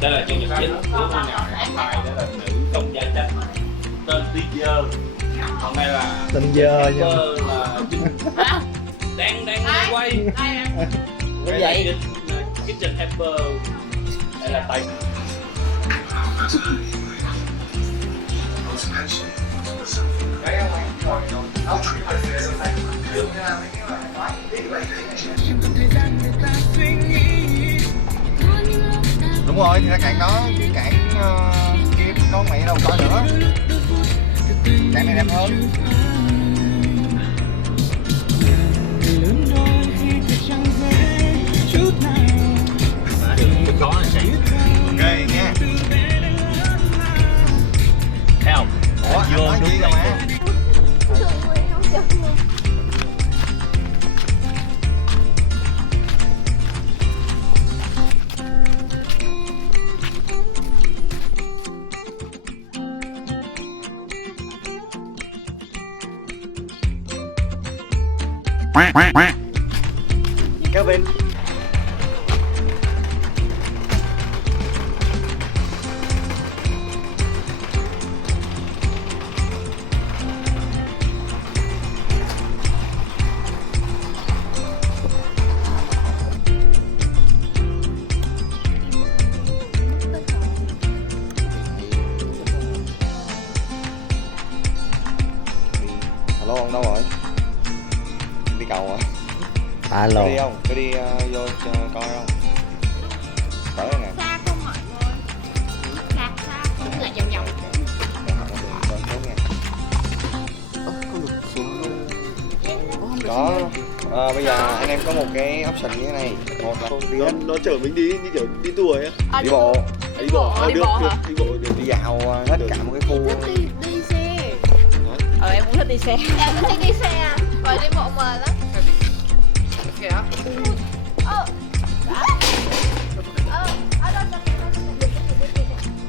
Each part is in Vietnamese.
Đây là nhân vật chính của ngôi nhà Hải Bài, đó là nữ công gia chánh tên Tiger. Còn đây là tên dơ nha. là đang quay. Cái vậy kitchen helper. Đây là tay. Đúng rồi, thì ra cạn đó, cái cạn kia con mẹ đâu có nữa. Cạn này đẹp hơn. Có là sẽ Ok nha. thấy không? Ủa, anh nói gì đâu mà. Kevin. Alo, ông đâu rồi? Đi cầu hả? Alo. Có đi không? Có đi vô coi không? Tới rồi nè. Xa không mọi người. Xa không là vòng vòng. Có. Bây giờ anh em có một cái option như thế này. Một là nó chở mình đi như kiểu đi tour ấy á. đi bộ, Đi bộ được. đi dạo hết cả một cái khu. Đi xe. Em cũng thích đi xe. Em cũng thích đi xe à. Rồi đi bộ mờ lắm. Xe hả?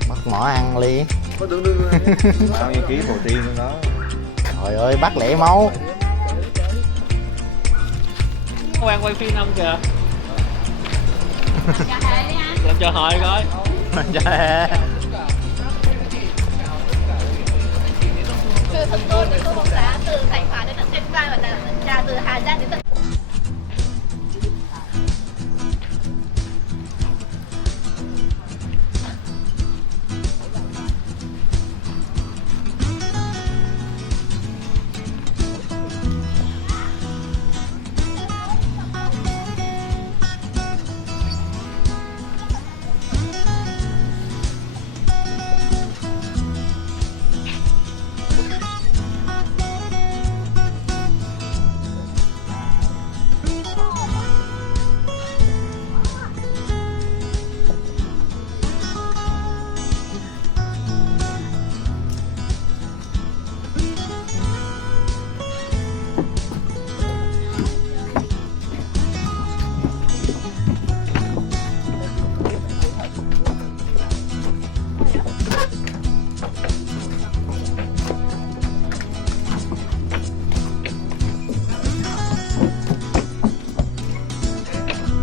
Bắt mỏ ăn liền. Bao nhiêu ký protein trong đó. Trời ơi, bắt lẻ máu. Quang quay phim không kìa? Chào Hề đi anh. Làm cho hỏi coi. Từ thành tôi đến cô bóng đá, từ Thanh Hóa đến tận Tuyên Quang và từ Hà Giang đến tận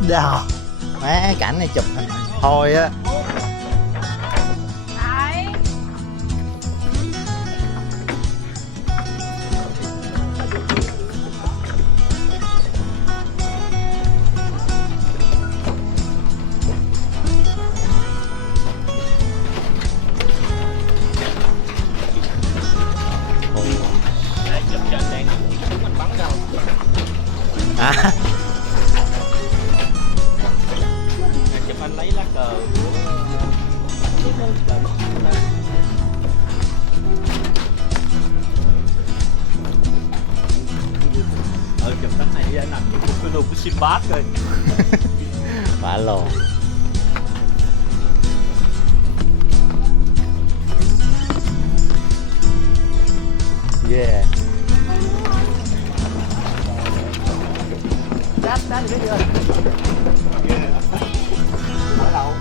Đào. Má, cảnh này chụp hình thôi á. Đấy. Đây, chụp trên đây chúng mình bắn đâu. À. Chụp anh lấy lá cờ của chụp tấm này để làm những cái đồ của Sinbad rồi. Bả lồ. Yeah. Đá thì biết chưa? Ở đâu?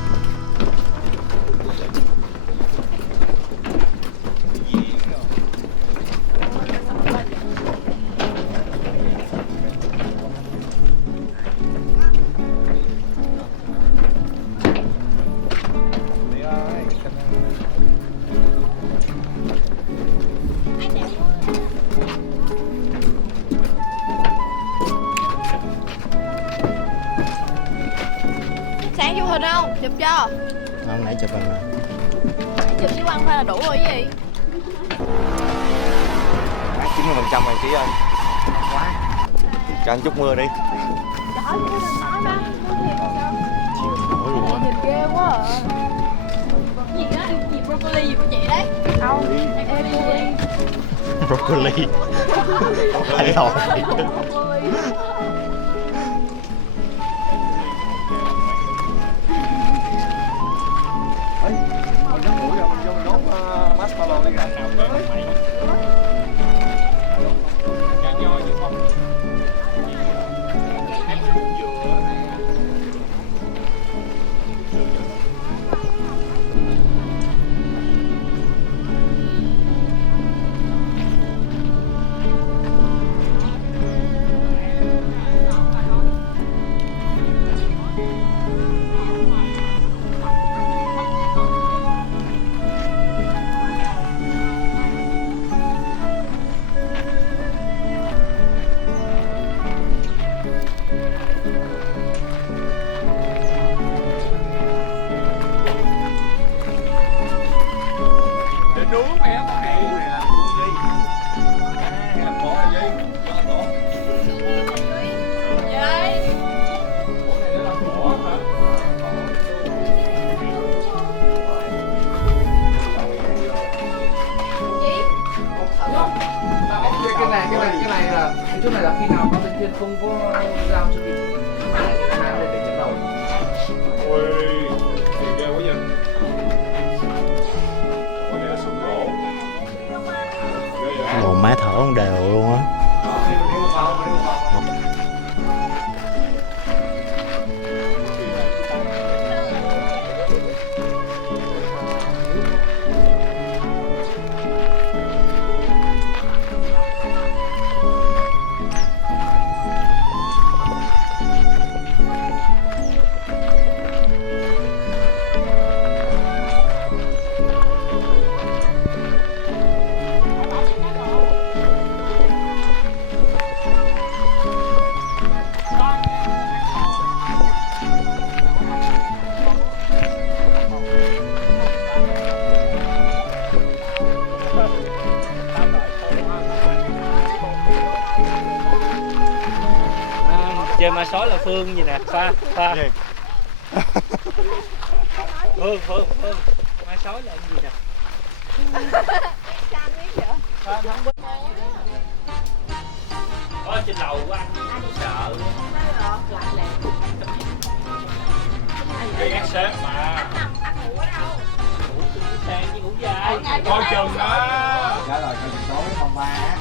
cho. Không, nãy chụp rồi mà. Chụp với quăng thôi là đủ rồi cái gì? 90% rồi Trí ơi. Quá. Cho anh chút mưa đi. Trời ơi, đừng nói ba. Chịu nổi luôn á. Thịt ghê quá à. Gì đó, gì broccoli gì của chị đấy? Không, em Broccoli. Thay đổi. Mình nấu mũi rồi, mình vô mình nốt marshmallow đi ra. Cái này là cái chỗ này là khi nào con sinh viên không có giao cho mình mang để trên đầu. Ôi, thì ghê quá vậy. Ôi, này là sườn gỗ. Ghê vậy. Còn má thở không đều luôn á. Chơi ma sói là Phương gì nè, pha Gì? Phương ma sói là gì nè. Sao anh biết vậy? Ở trên lầu của anh sợ cái gác xếp mà Anh ngủ ở đâu? ngủ từ cái sang với ngủ dài Coi chừng đó. Trả lời cho tối không ba.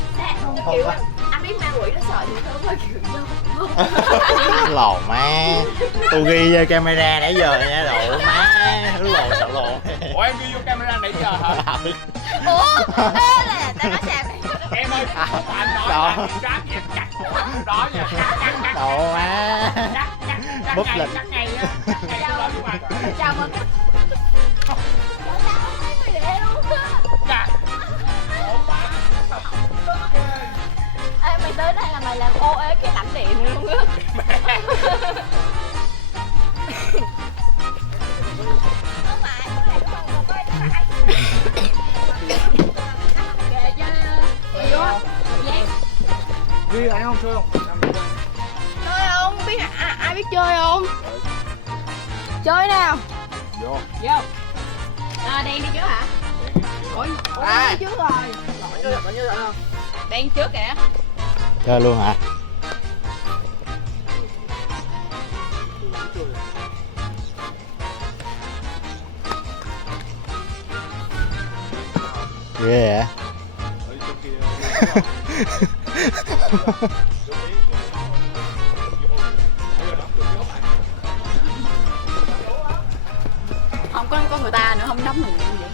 Kiểu anh biết ma quỷ nó sợ thì nó hơi kiểu đâu. Lò má. Tôi ghi vô camera nãy giờ nha, độ má. Nó lò sợ lò. Ủa em ghi vô camera nãy giờ hả? Ủa? Ê là tao nói xàm này. Em ơi, anh nói là đi trap vậy chặt cổ anh đó nha. Độ má. Búp lịch. Cắt ngay á. Cắt ngay xuống đó mà. Chào mừng. Tao không thấy mày để luôn á. Ê mày tới đây là mày làm ô ế cái lãnh điện luôn á. Không phải, cái này đúng không? Coi nó là ai? Kệ chứ. Đi vô. Dạ. Duy ai không chơi không? Chơi không? Biết ai biết chơi không? Chơi nào. Vô. Vô. À, đen đi trước hả? Ủa, đi trước rồi. Đen trước kìa. Chơi luôn hả? Ghê hả? Không có người ta nữa, không đóng mình như vậy.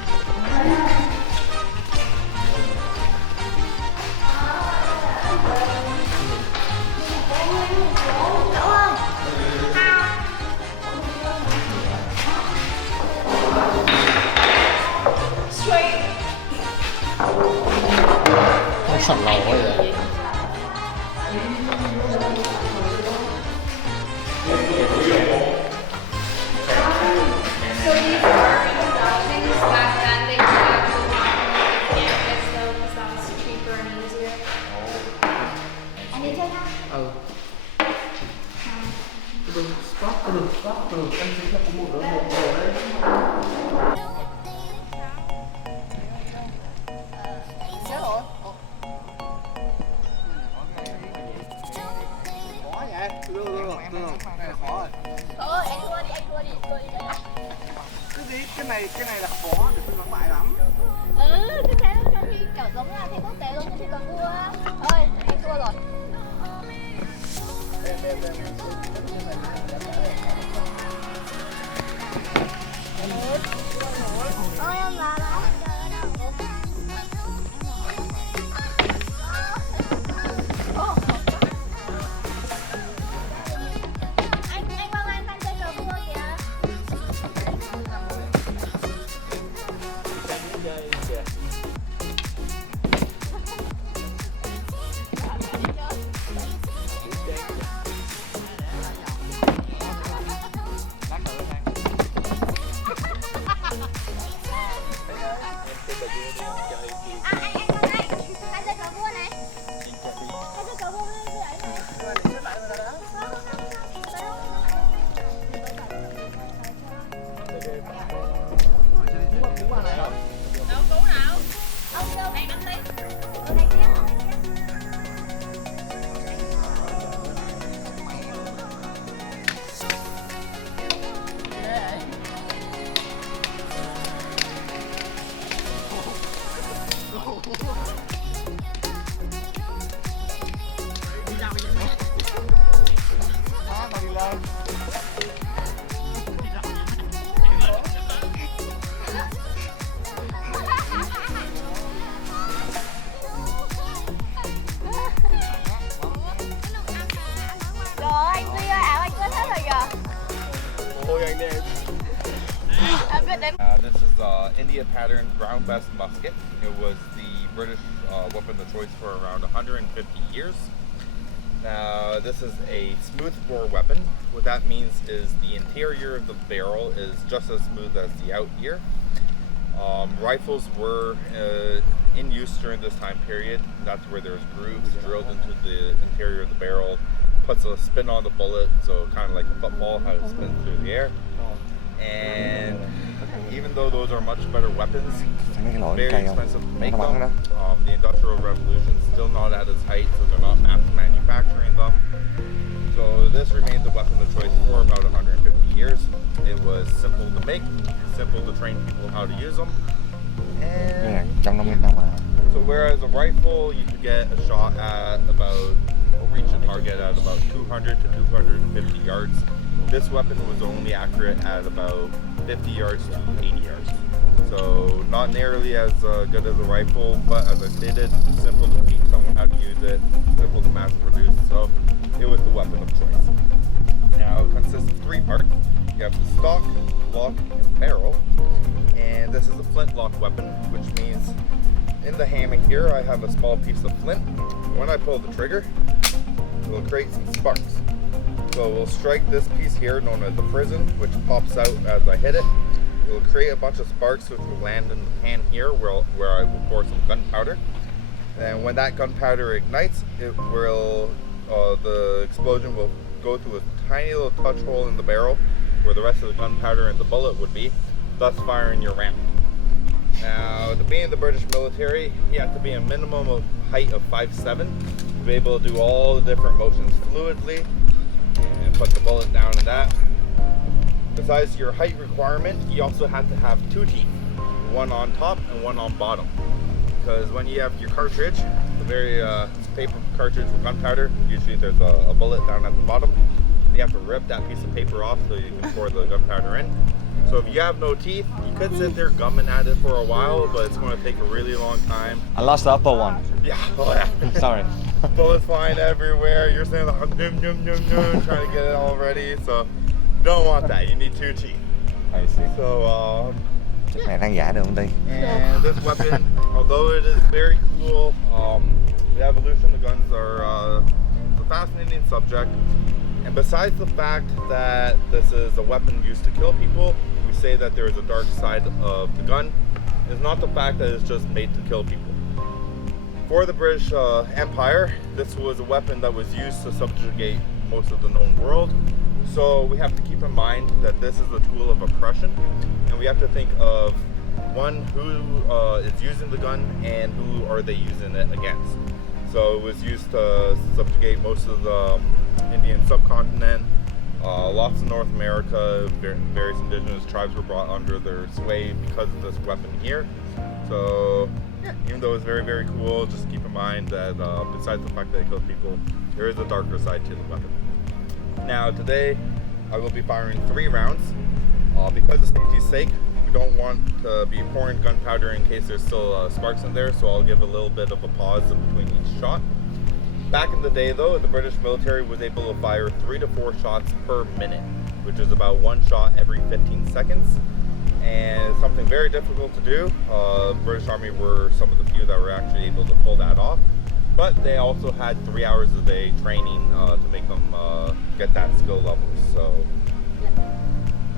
Không sạch lò quá vậy. India pattern brown bess musket. It was the British weapon of choice for around 150 years. Now this is a smooth bore weapon. What that means is the interior of the barrel is just as smooth as the out ear. Rifles were in use during this time period. That's where there's grooves drilled into the interior of the barrel, puts a spin on the bullet, so kind of like a football, how it spins through the air. And even though those are much better weapons, very expensive to make them. The Industrial Revolution is still not at its height, so they're not mass manufacturing them. So this remained the weapon of choice for about 150 years. It was simple to make, simple to train people how to use them. And so whereas a rifle, you could get a shot at about, reach a target at about 200 to 250 yards. This weapon was only accurate at about 50 yards to 80 yards. So not nearly as good as a rifle, but as I stated, simple to teach someone how to use it, simple to mass produce, so it was the weapon of choice. Now it consists of 3 parts. You have the stock, lock, and barrel. And this is a flintlock weapon, which means in the hammock here I have a small piece of flint. When I pull the trigger, it will create some sparks. So we'll strike this piece here known as the prison, which pops out as I hit it. It will create a bunch of sparks which will land in the pan here where I will pour some gunpowder. And when that gunpowder ignites, it will the explosion will go through a tiny little touch hole in the barrel where the rest of the gunpowder and the bullet would be, thus firing your round. Now, to be in the British military, you have to be a minimum of height of 5'7", to be able to do all the different motions fluidly and put the bullet down in that. Besides your height requirement, you also have to have 2 teeth, one on top and one on bottom. Because when you have your cartridge, the very paper cartridge with gunpowder, usually there's a bullet down at the bottom. You have to rip that piece of paper off so you can pour the gunpowder in. So if you have no teeth, you could sit there gumming at it for a while, but it's going to take a really long time. I lost the upper one. Yeah, oh yeah. Sorry. Bullets flying everywhere. You're saying like trying to get it all ready. So you don't want that. You need 2 teeth. I see. So Mày đang giả được không Ti? and this weapon, although it is very cool, the evolution of guns are a fascinating subject. And besides the fact that this is a weapon used to kill people, we say that there is a dark side of the gun. It's not the fact that it's just made to kill people. For the British Empire, this was a weapon that was used to subjugate most of the known world. So we have to keep in mind that this is a tool of oppression, and we have to think of one, who is using the gun and who are they using it against. So it was used to subjugate most of the Indian subcontinent, lots of North America. Various indigenous tribes were brought under their sway because of this weapon here. So yeah, even though it's very, very cool, just keep in mind that besides the fact that it kills people, there is a darker side to the weapon. Now today, I will be firing 3 rounds. Because of safety's sake, we don't want to be pouring gunpowder in case there's still sparks in there, so I'll give a little bit of a pause in between each shot. Back in the day though, the British military was able to fire 3 to 4 shots per minute, which is about 1 shot every 15 seconds. And it's something very difficult to do. The British Army were some of the few that were actually able to pull that off. But they also had 3 hours a day training to make them get that skill level. So,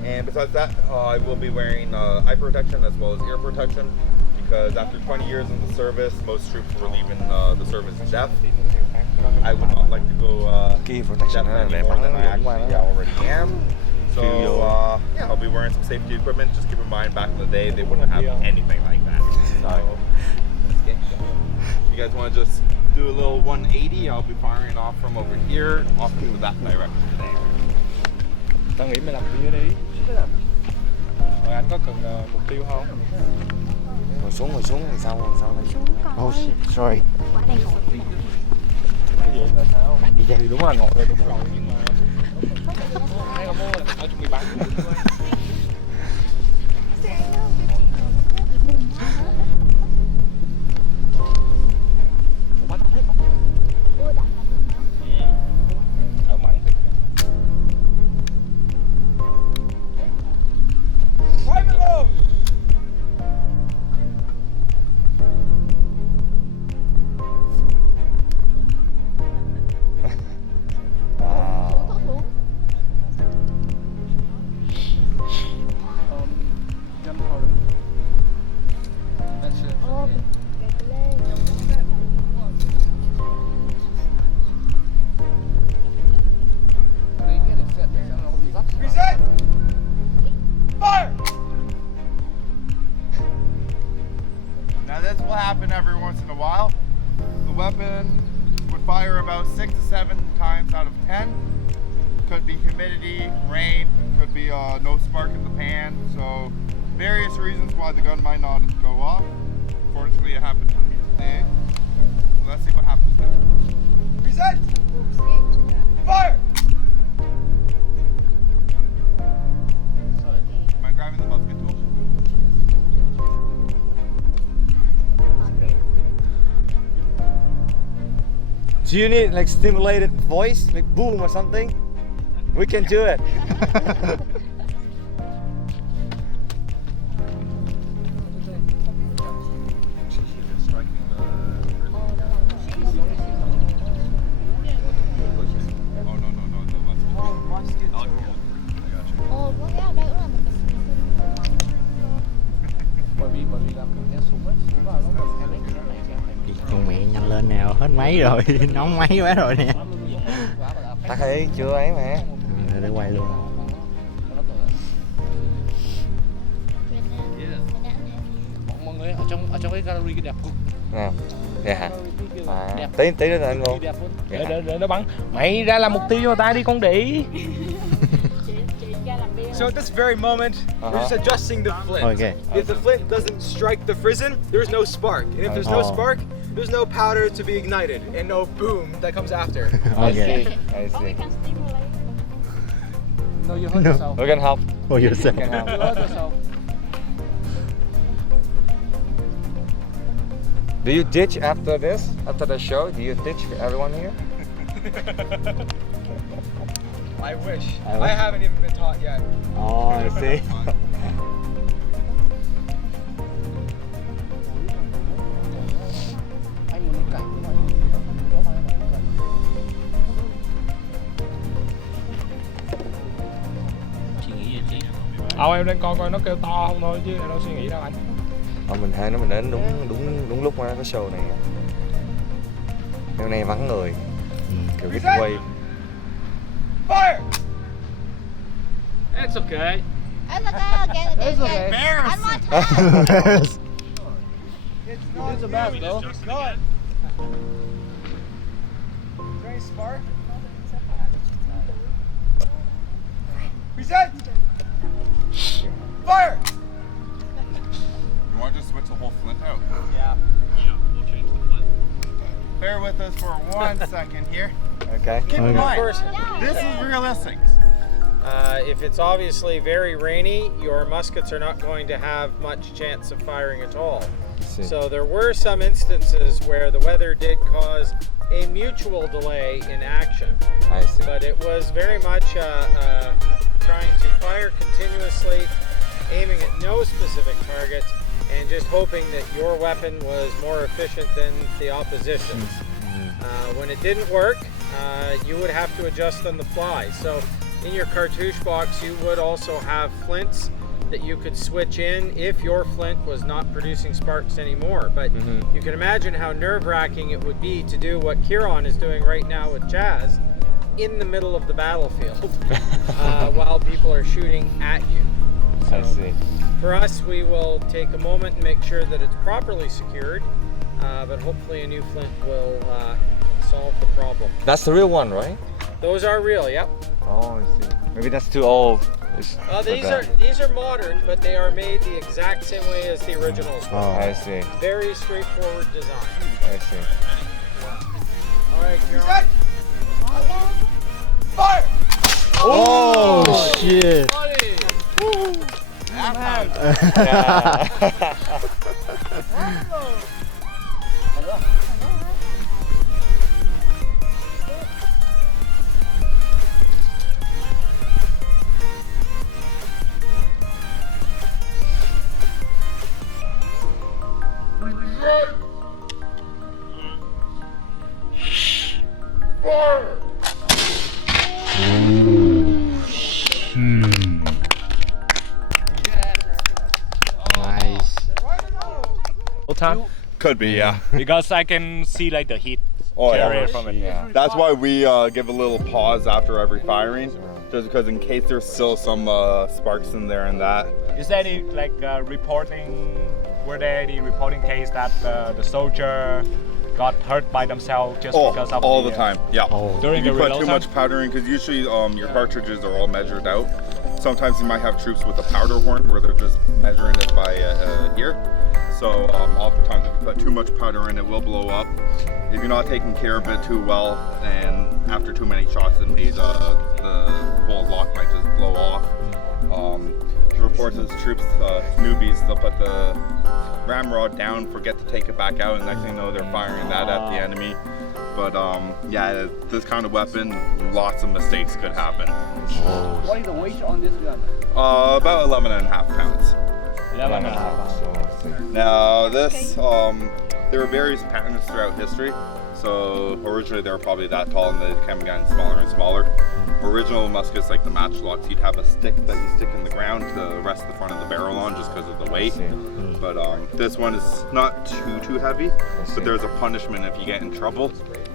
and besides that, I will be wearing eye protection as well as ear protection, because after 20 years in the service, most troops were leaving the service deaf. I would not like to go deaf any more than I actually already am. So yeah, I'll be wearing some safety equipment. Just keep in mind, back in the day, they wouldn't have anything like that. So let's get going. You guys want to just do a little 180? I'll be firing off from over here, off into that direction there. Tao nghĩ mày làm video đi. Rồi anh có cần mục tiêu không? Ngồi xuống thì sao đây? Oh shit, sorry. Quả đang ngồi. Cái gì là sao? Đi ra. Thì đúng là ngồi rồi đúng rồi, nhưng mà thấy không có ở chuẩn bị bắn. Ở mắng thì quay vào. Now this will happen every once in a while. The weapon would fire about 6 to 7 times out of 10. Could be humidity, rain, could be no spark in the pan. So various reasons why the gun might not go off. Fortunately, it happened to me today. So let's see what happens there. Reset! Fire! Am I grabbing the musket tool? Do you need like stimulated voice, like boom or something? We can do it. Con mẹ nhanh lên nào, hết máy rồi, nóng máy quá rồi nè. Tắt đi, chưa ấy mà. Để quay luôn. Mọi người ở trong cái gallery cái đẹp cực. Nào. Dạ hả? Tí nữa anh luôn. Để nó bắn. Mày ra làm mục tiêu cho người ta đi con đĩ. So at this very moment, we're just adjusting the flint. Okay. If the flint doesn't strike the frizzen, there's no spark. And if there's no spark, there's no powder to be ignited and no boom that comes after. Okay. I see. No, you hurt yourself. We can help. For yourself. We can help. You hurt yourself. Do you teach after this? After the show? Do you teach everyone here? I wish. I haven't even been taught yet. Oh, I see. Anh muốn cảnh của mọi người. Suy nghĩ gì chứ? Em đang coi nó kêu to không thôi chứ đâu suy nghĩ đâu anh. Mình hai nó mình đến đúng lúc mà cái show này. Hôm nay vắng người. Kiểu cái quay. Fire! It's okay. It's okay. It's okay. One more time. It's a bad though. Is there any spark? Reset! Fire! You want to just switch the whole flint out? Yeah. We'll change the flint. Bear with us for 1 second here. Okay. Keep in mind, First, this is realistic. If it's obviously very rainy, your muskets are not going to have much chance of firing at all. So there were some instances where the weather did cause a mutual delay in action. I see. But it was very much trying to fire continuously, aiming at no specific target, and just hoping that your weapon was more efficient than the opposition's. When it didn't work, you would have to adjust on the fly. So in your cartouche box, you would also have flints that you could switch in if your flint was not producing sparks anymore. But you can imagine how nerve-wracking it would be to do what Kieran is doing right now with Chaz in the middle of the battlefield while people are shooting at you. I see. For us, we will take a moment and make sure that it's properly secured, but hopefully a new flint will solve the problem. That's the real one, right? Those are real, yep. Oh, I see. Maybe that's too old. These are modern, but they are made the exact same way as the originals. Oh, I see. Very straightforward design. I see. All right, Kieran. fire! Oh, shit. Nice. Time? Could be, yeah. Because I can see like the heat Oh, carrier yeah. from it. Yeah. That's why we give a little pause after every firing, just because in case there's still some sparks in there and that. Is that like reporting were there any reporting case that the soldier got hurt by themselves just because of all the time? Yeah. During you the put reload too time? much powder in, because usually your cartridges are all measured out. Sometimes you might have troops with a powder horn where they're just measuring it by here. So oftentimes if you put too much powder in, it will blow up. If you're not taking care of it too well, and after too many shots, it may, the whole lock might just blow off. The reports of troops, newbies, they'll put the ramrod down, forget to take it back out, and next thing you know, they're firing that at the enemy. But yeah, this kind of weapon, lots of mistakes could happen. What is the weight on this gun? About 11.5 pounds. 11.5. Now this, there were various patterns throughout history. So originally they were probably that tall, and they became getting smaller and smaller. Original muskets like the matchlocks, you'd have a stick that you stick in the ground to rest the front of the barrel on just because of the weight. But this one is not too heavy, but there's a punishment if you get in trouble,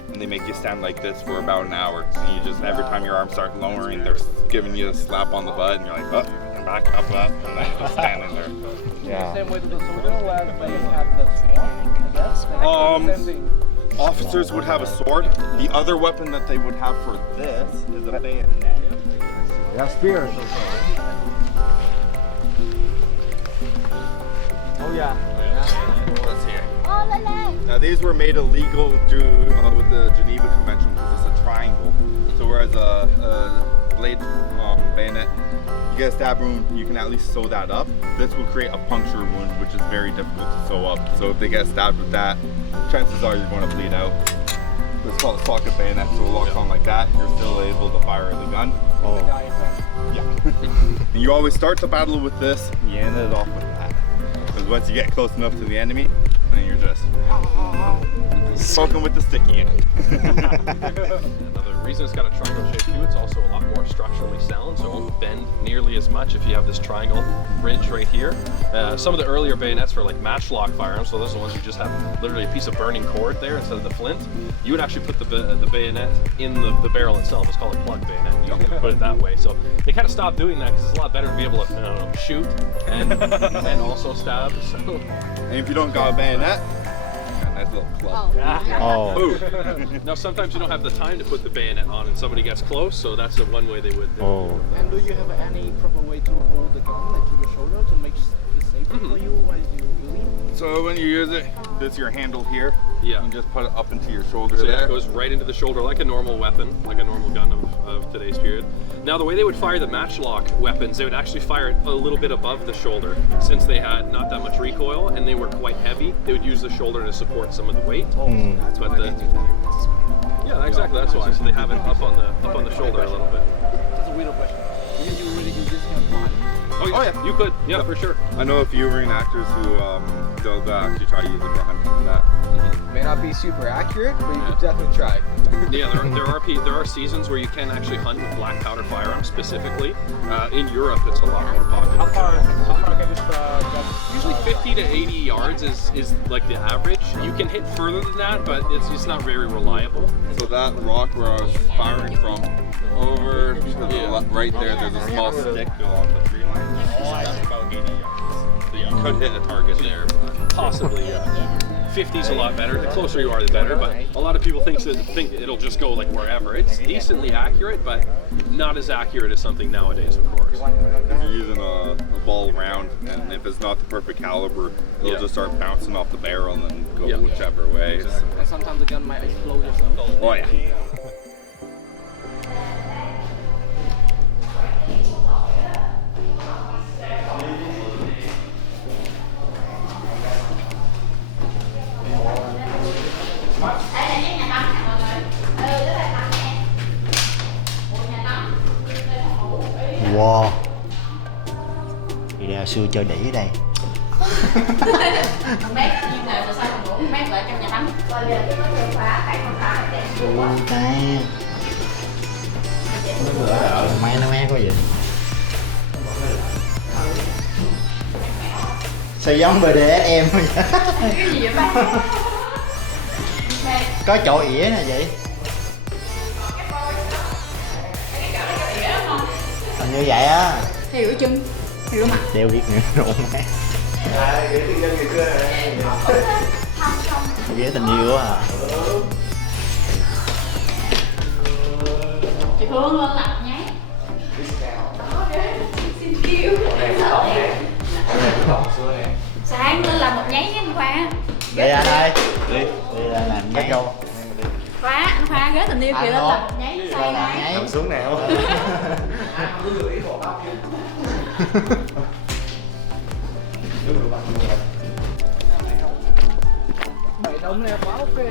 and they make you stand like this for about an hour. And you just, every time your arms start lowering, they're giving you a slap on the butt, and you're like, oh, and back up, and then you're just standing there. Yeah. Same way to the soldier where they have the sword, I guess? Same thing. Officers would have a sword. The other weapon that they would have for this is a bayonet. Yeah, spears also. Oh yeah. That's here. Now these were made illegal due with the Geneva Convention because it's a triangle. So whereas a blade bayonet, you get a stab wound, you can at least sew that up. This will create a puncture wound, which is very difficult to sew up. So if they get stabbed with that, chances are you're going to bleed out. It's called a socket bayonet, so it locks on like that. You're still able to fire the gun. Yeah. And you always start the battle with this, and you end it off with that. Because once you get close enough to the enemy, then you're just poking with the sticky end. Another reason it's got a triangle shape too, it's also a lot more structurally sound, so it won't bend nearly as much if you have this triangle ridge right here. Some of the earlier bayonets were like matchlock firearms, so those are the ones you just have literally a piece of burning cord there instead of the flint. You would actually put the bayonet in the barrel itself. It's called a plug bayonet. You can put it that way. So they kind of stopped doing that because it's a lot better to be able to shoot and also stab. So. And if you don't got a bayonet, nice little club. Now sometimes you don't have the time to put the bayonet on and somebody gets close, so that's the one way they would do it. And do you have any proper way to hold the gun, like to your shoulder, to make it safer for you while you use it? So when you use it, this is your handle here. Yeah. You just put it up into your shoulder so there. Yeah, it goes right into the shoulder like a normal weapon, like a normal gun of today's period. Now the way they would fire the matchlock weapons, they would actually fire it a little bit above the shoulder. Since they had not that much recoil and they were quite heavy, they would use the shoulder to support some of the weight. That's but why they do that. yeah, exactly. That's why. So they have it up on the shoulder a little bit. That's a weird question. Can you really do this kind of flying? Oh yeah, you could. Yeah, for sure. I know a few reenactors who they'll actually try to use it for hunting and that. May not be super accurate, but you could definitely try. Yeah, there are seasons where you can actually hunt with black powder firearms specifically. In Europe, it's a lot more popular. How far can this gun? Usually 50 to 80 yards is like the average. You can hit further than that, but it's not very reliable. So that rock where I was firing from, over to the left, right there's a small stick along the tree line. That's about 80 yards. So you could hit a target there. Possibly, yeah. 50's a lot better. The closer you are, the better. But a lot of people think it'll just go like wherever. It's decently accurate, but not as accurate as something nowadays, of course. If you're using a ball round, and if it's not the perfect caliber, it'll just start bouncing off the barrel and go whichever way. And sometimes the gun might explode yourself. Oh yeah. Wow. Thì đeo xưa chơi đỉ ở đây. Mát như nào rồi sao mà ngủ mát lại trong nhà tắm. Rồi giờ cái nó khóa tại con khóa để. Ta. May nó mát quá vậy. Sao giống BDSM vậy? Cái gì vậy ba? Có chỗ ỉa nè vậy. Hình như vậy á. Hay rửa chân, hay rửa mặt. Đeo biết nữa, rửa má. Ghế tình yêu á hả? Chị Phương lên lập nhé. Xin kêu. Sáng lên làm một nháy với anh Khoa. Đi anh ơi. Đi ra làm nháy. Khoa, anh Khoa ghế tình yêu kìa lên làm một nháy say nháy. Nằm xuống nào.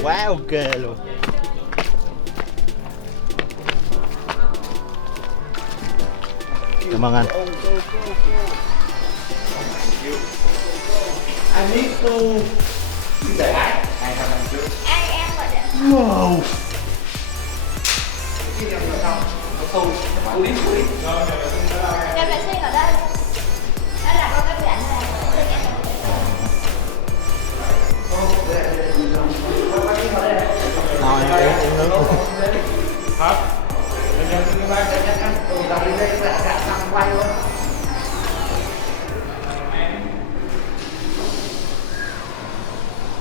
Quá ok luôn. Cảm ơn anh. I need to. Để ai? 200 năm trước. Em rồi đấy. Wow. Em vệ sinh ở đây. Đó là có cái ảnh này. Thôi em uống nước luôn.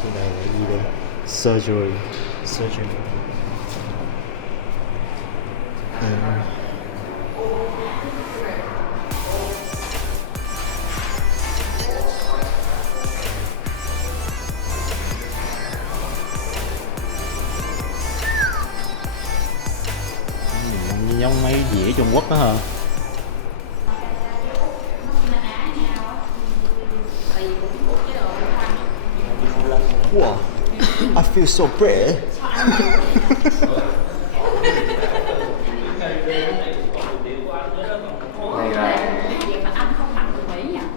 Cái này là gì đây? Surgery. Giống mấy dĩa Trung Quốc đó hả? Wow, I feel so pretty. Này là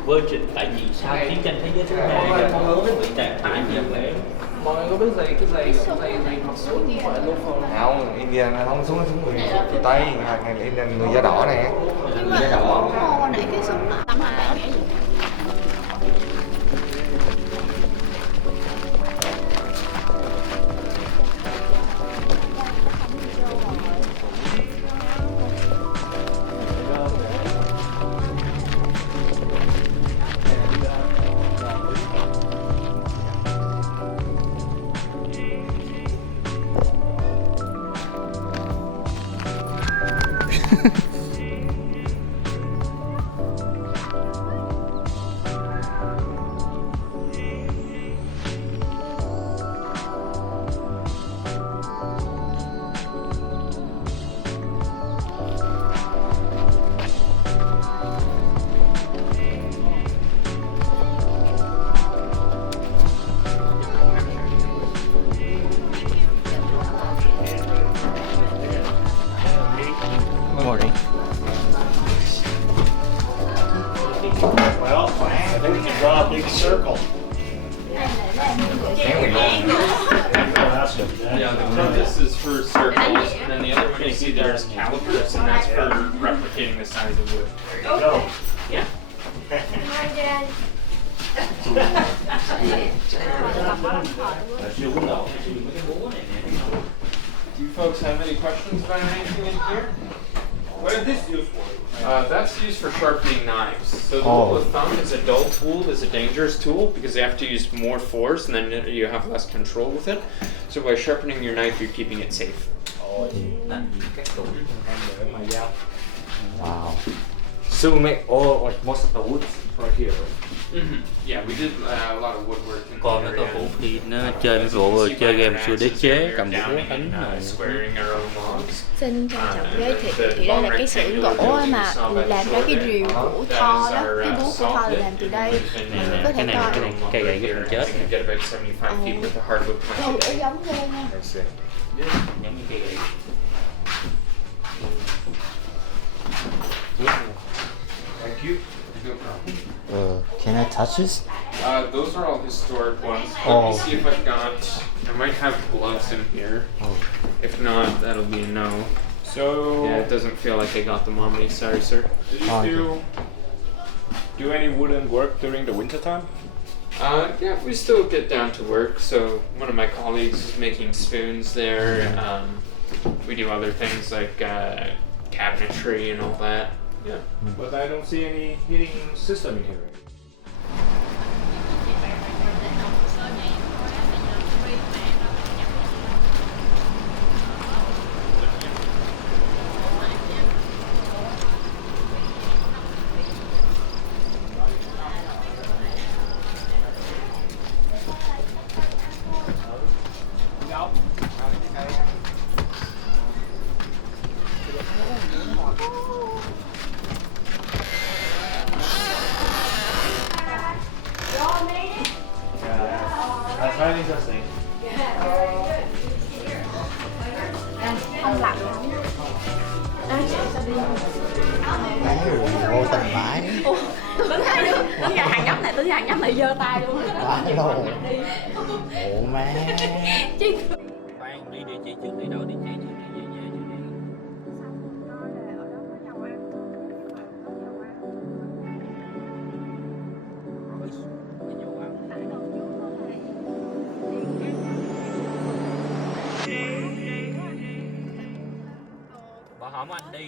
Virgin, tại vì sau chiến tranh thế giới thứ hai bị trạng thái như vậy. Mọi người có biết giày này mặc xuống như vậy luôn không? không, India nó không xuống người Tây, hàng này India người da đỏ nè. Người da đỏ. Hồi nãy cái súng là tấm hàng vậy. Morning. Well, I think we can draw a big circle. Yeah, this is for circles, and then the other one you see there's calipers, and that's for replicating the size of wood. There you go. Yeah. Do you folks have any questions about anything in here? What is this used for? That's used for sharpening knives. So the Oh. rule of thumb is a dull tool is a dangerous tool because you have to use more force and then you have less control with it. So by sharpening your knife, you're keeping it safe. Các tủ em để mà dao. Wow. So we make all like most of the wood right here. Yeah, we did a lot of woodwork in Còn the nó có area. vũ khí nó chơi vụ chơi game xưa đế chế cầm vũ Down đánh and, rồi. squaring our own logs. Xin trân trọng giới thiệu thì đây là cái xưởng gỗ mà làm ra cái rìu của Thor đó, cái búa của Thor là làm từ đây. Mọi người có thể coi. Cây gậy của mình chết. You get about 75 feet with a hardwood plank a Cái day. giống ghê nha. Giống như cây gậy. Thank you. No problem. Can I touch this? Those are all historic ones. Let Oh. me see if I've got. I might have gloves in here. Oh. If not, that'll be a no. So, Yeah, it doesn't feel like I got them on me. Sorry, sir. do you still do any wooden work during the winter time? Yeah, we still get down to work. So one of my colleagues is making spoons there. We do other things like cabinetry and all that. Yeah. But I don't see any heating system in here. Ông lạnh. Đấy, vô tình mãi. Đứng hai đứa, đứng nhà hàng nhóc này giơ tay luôn á. Quá luôn. Ủa má. Khoan, đi địa chỉ trước đi đâu, địa chỉ trước đi về nhà trước đi. Bảo hổm anh đi